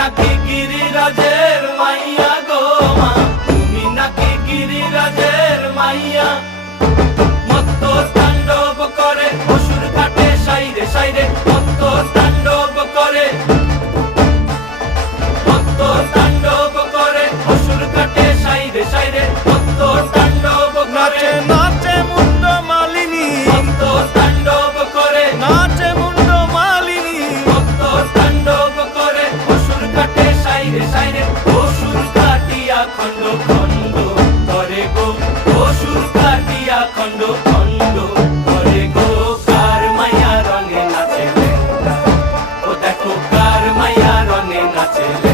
নাকি গিরিরাজের মাইয়া গো মা, তুমি নাকি গিরিরাজের মাইয়া। মত্ত তাণ্ডব করে অসুর কাটে সাইরে সাইরে, মত্ত তাণ্ডব করে, মত্ত তাণ্ডব করে অসুর কাটে সাইরে সাইরে, মত্ত তাণ্ডব করে। নাচে মুন্ড মালিনী, মত্ত তাণ্ডব করে, নাচে মুন্ড মালিনী, মত্ত তাণ্ডব করে অসুর কাটে সাইরে সাইরে, অসুর কাটিয়া খণ্ড খণ্ড করে গো, অসুর কাটিয়া খণ্ড খণ্ড করে গো। কার মায়া রঙে নাচে লেঙ্গা, ও দেখো কার মায়া রঙে নাচে লেঙ্গা।